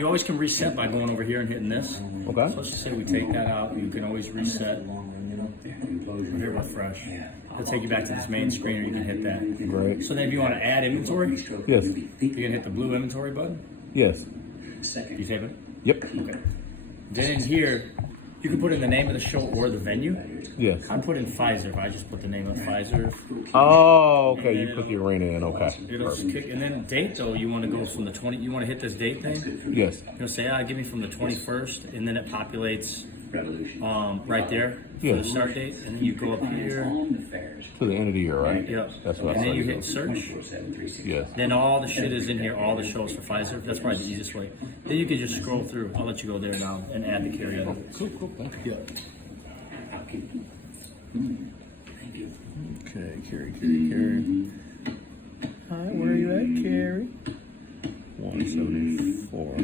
You always can reset by going over here and hitting this. Okay. So let's just say we take that out. You can always reset. Hit refresh. It'll take you back to this main screen, or you can hit that. Great. So then if you want to add inventory, Yes. you can hit the blue inventory button. Yes. You save it? Yep. Okay. Then in here, you can put in the name of the show or the venue. Yes. I put in Pfizer. I just put the name of Pfizer. Oh, okay. You put the arena in. Okay. It'll just kick, and then date though. You want to go from the 20. You want to hit this date thing. Yes. You'll say, give me from the 21st, and then it populates right there for Yeah. the start date, and then you go up here. To the end of the year, right? Yep. That's what And I then you said. hit search. Yes. Then all the shit is in here, all the shows for Pfizer. That's probably the easiest way. Then you can just scroll through. I'll let you go there now and add the carry on. Cool. Thank you. Okay, Carrie. Hi, where are you at, Carrie? 174.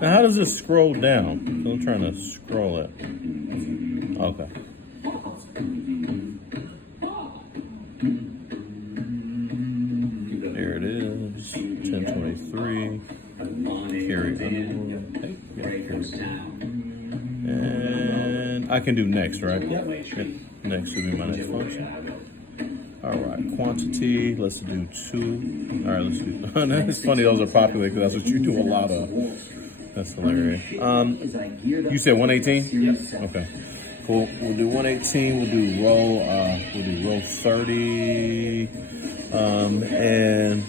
Now, how does this scroll down? I'm trying to scroll it. Okay. There it is. 1023. Carry Underwood. Hey, yeah, carry. And I can do next, right? Yep. Next will be my next function. All right, quantity. Let's do 2. All right, let's do. It's funny those are popular because that's what you do a lot of. That's hilarious. You said 118? Yep. Okay. Cool. We'll do 118. We'll do row 30. And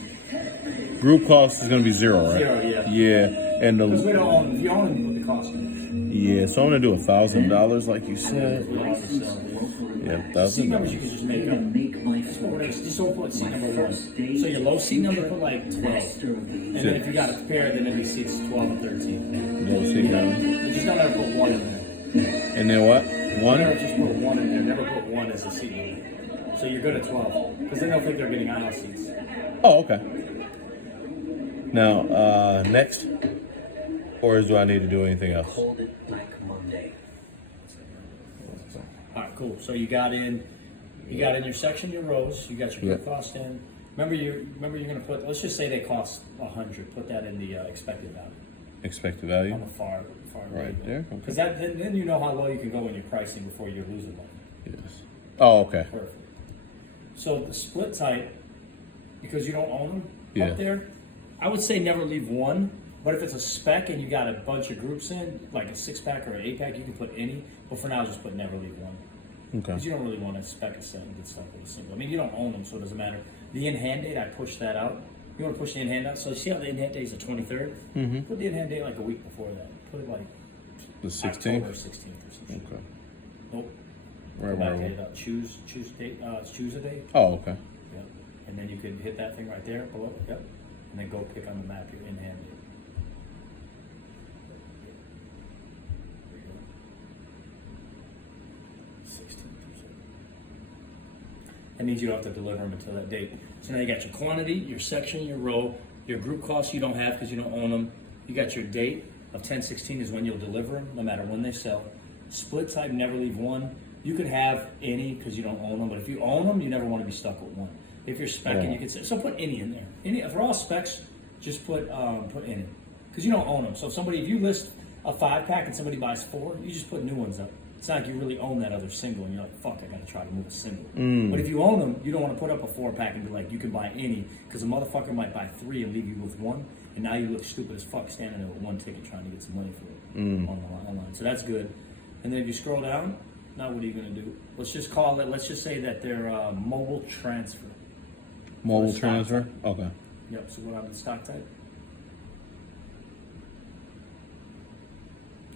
group cost is going to be 0, right? 0, yeah. Yeah. And Because we the don't own. If you own them, the cost. yeah. So I'm going to do $1,000, like you said. Yeah, Seat numbers you $1,000. can just make up. Just don't put seat number 1. So your low seat number, put like 12. And then if you got a pair, then it'd be seats 12 and 13. Low seat number. You just don't ever put 1 in there. And then what? Never 1? just put 1 in there. Never put 1 as a seat number. So you're good at 12. Because then they'll think they're getting aisle seats. Oh, okay. Now, next, or do I need to do anything else? All right, cool. So you got in your section, your rows. You got your Yeah. group cost in. Remember you're gonna put. Let's just say they cost 100. Put that in the expected value Expected value? on the far Right there, okay. Because then you know how low you can go in your pricing before you're losing money. Yes. Oh, okay. Perfect. So the split type, because you don't own them Yeah. up there, I would say never leave 1. But if it's a spec and you got a bunch of groups in, like a 6-pack or an 8-pack, you can put any. But for now, just put never leave 1. Because Okay. you don't really want to spec a set and get stuck with a single. I mean, you don't own them, so it doesn't matter. The in-hand date, I pushed that out. You want to push the in-hand out. So see how the in-hand date is the 23rd? Mm-hmm. Put the in-hand date like a week before that. Put it like The October 16th? 16th or something. Okay. Nope. Right, Go back right, to right. it up. Choose date. Choose a date. Oh, okay. Yep. And then you could hit that thing right there below. Yep. And then go pick on the map your in-hand date. There you go. 16th. That means you don't have to deliver them until that date. So now you got your quantity, your section, your row, your group costs you don't have because you don't own them. You got your date of 10/16 is when you'll deliver them, no matter when they sell. Split type, never leave 1. You could have any because you don't own them, but if you own them, you never want to be stuck with 1. If you're specking, Yeah. you can say, so put any in there. Any, if they're all specs, just put any because you don't own them. So if you list a 5-pack and somebody buys 4, you just put new ones up. It's not like you really own that other single and you're like, fuck, I gotta try to move a single. But if you own them, you don't want to put up a 4-pack and be like, you can buy any, because a motherfucker might buy 3 and leave you with 1, and now you look stupid as fuck standing there with 1 ticket trying to get some money for it online. So that's good. And then if you scroll down, now what are you gonna do? Let's just say that they're mobile transfer. Mobile stock transfer? type. Okay. Yep, so what happened to stock type?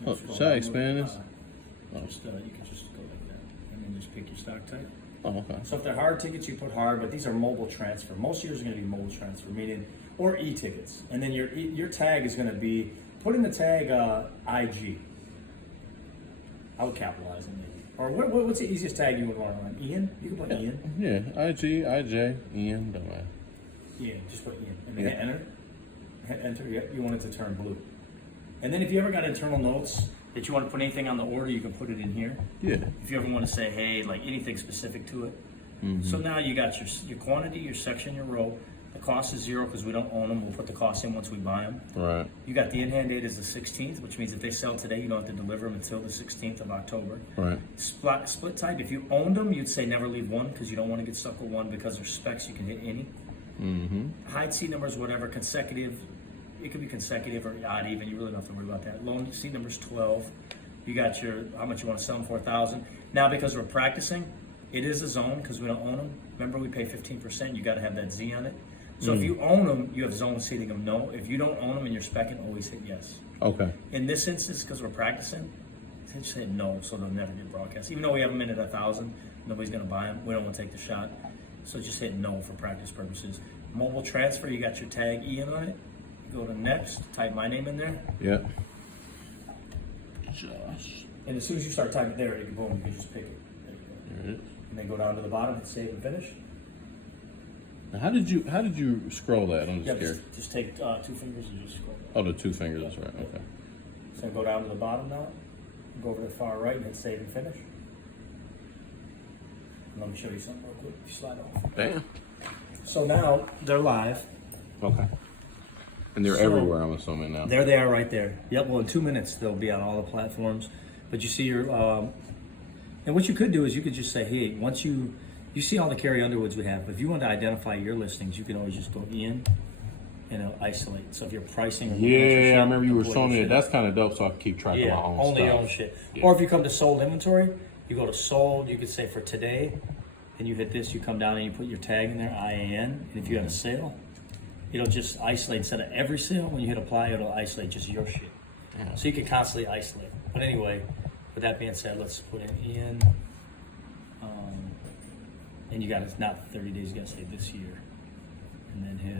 Oh, Scroll should I down expand a this? little. You can just go like that, and then just pick your stock type. Oh, okay. So if they're hard tickets, you put hard, but these are mobile transfer. Most of yours are going to be mobile transfer, meaning or e-tickets, and then your tag is going to be put in the tag IG. I would capitalize it maybe. Or what's the easiest tag you would want to run? Ian? You can put Ian. Yeah, IG, IJ, Ian, don't matter. Ian, just put Ian, and then Yeah. hit enter. Hit enter. Yeah, you want it to turn blue. And then if you ever got internal notes, that you want to put anything on the order, you can put it in here. Yeah. If you ever want to say, hey, like anything specific to it. So now you got your quantity, your section, your row. The cost is 0 because we don't own them. We'll put the cost in once we buy them. Right. You got the in-hand date is the 16th, which means if they sell today, you don't have to deliver them until the 16th of October. Right. Split type, if you owned them, you'd say never leave one because you don't want to get stuck with one because there's specs, you can hit any. Hide seat numbers, whatever, consecutive. It could be consecutive or odd even. You really don't have to worry about that. Loan seat number's 12. You got your, how much you want to sell them for, 1,000. Now, because we're practicing, it is a zone because we don't own them. Remember, we pay 15%. You got to have that Z on it. So if you own them, you have zone seating them no. If you don't own them and you're spec'ing, always hit yes. Okay. In this instance, because we're practicing, just hit no, so they'll never get broadcast. Even though we have them in at 1,000, nobody's going to buy them. We don't want to take the shot. So just hit no for practice purposes. Mobile transfer, you got your tag Ian on it. You go to next, type my name in there. Yeah. Josh. And as soon as you start typing there, you can boom, you can just pick it. There you go. There it is. And then go down to the bottom and save and finish. Now, how did you scroll that? I'm just Yep, scared. just take 2 fingers and just scroll down. Oh, the 2 fingers. That's right. Okay. So go down to the bottom now. Go over to the far right and hit save and finish. And let me show you something real quick. You slide off. Damn. So now they're live. Okay. And they're So- everywhere, I'm assuming now. There they are right there. Yep, well in 2 minutes they'll be on all the platforms. But you see your, and what you could do is you could just say, hey, once you see all the Carrie Underwoods we have, if you want to identify your listings, you can always just go in and it'll isolate. So if you're pricing or Yeah, I remember you were deploy showing me your that. shit. That's kind of dope, so I can keep track of Yeah, my own only stuff. your own shit. Yeah. Or if you come to sold inventory, you go to sold, you could say for today, and you hit this, you come down and you put your tag in there, IAN, and if you have a sale, it'll just isolate. Instead of every sale, when you hit apply, it'll isolate just your shit. Yeah. So you can constantly isolate. But anyway, with that being said, let's put in Ian. And you got it's not 30 days, you gotta say this year. And then hit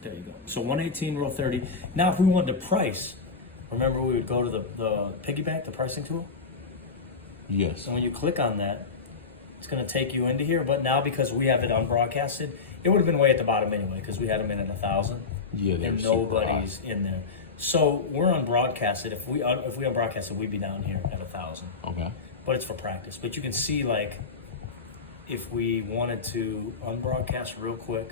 there you go. So 118, row 30. Now if we wanted to price, remember we would go to the piggyback, the pricing tool? Yes. And when you click on that, it's going to take you into here. But now because we have it unbroadcasted, it would have been way at the bottom anyway because we had them in at 1,000. Yeah, they're and super nobody's in there. So we're unbroadcasted. If we unbroadcasted, we'd be down here at 1,000. Okay. But it's for practice. But you can see like if we wanted to unbroadcast real quick,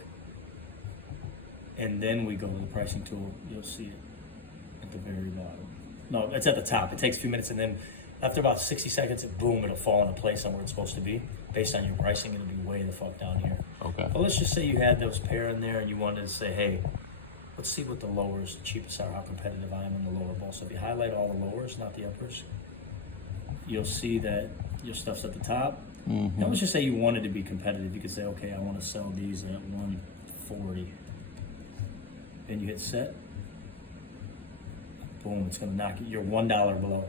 and then we go to the pricing tool, you'll see it at the very bottom. No, it's at the top. It takes a few minutes, and then after about 60 seconds, boom, it'll fall into place on where it's supposed to be. Based on your pricing, it'll be way the fuck down here. Okay. But let's just say you had those pair in there, and you wanted to say, hey, let's see what the lowers, the cheapest are, how competitive I am in the lower bowl. So if you highlight all the lowers, not the uppers, you'll see that your stuff's at the top. And let's just say you wanted to be competitive. You could say, okay, I want to sell these at 140. Then you hit set. Boom, it's going to knock it. You're $1 below.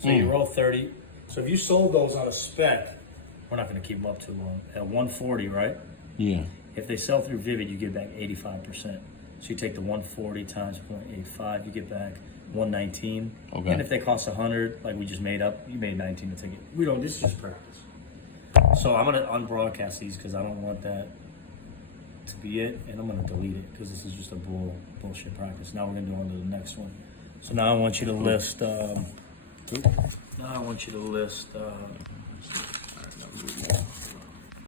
So you roll 30. So if you sold those on a spec, we're not going to keep them up too long. At 140, right? Yeah. If they sell through Vivid, you get back 85%. So you take the 140 times 0.85, you get back 119. Okay. And if they cost 100, like we just made up, you made 19 to take it. We don't. This is just practice. So I'm gonna unbroadcast these because I don't want that to be it, and I'm gonna delete it because this is just a bullshit practice. Now we're gonna go on to the next one. So now I want you to list. Now I want you to list.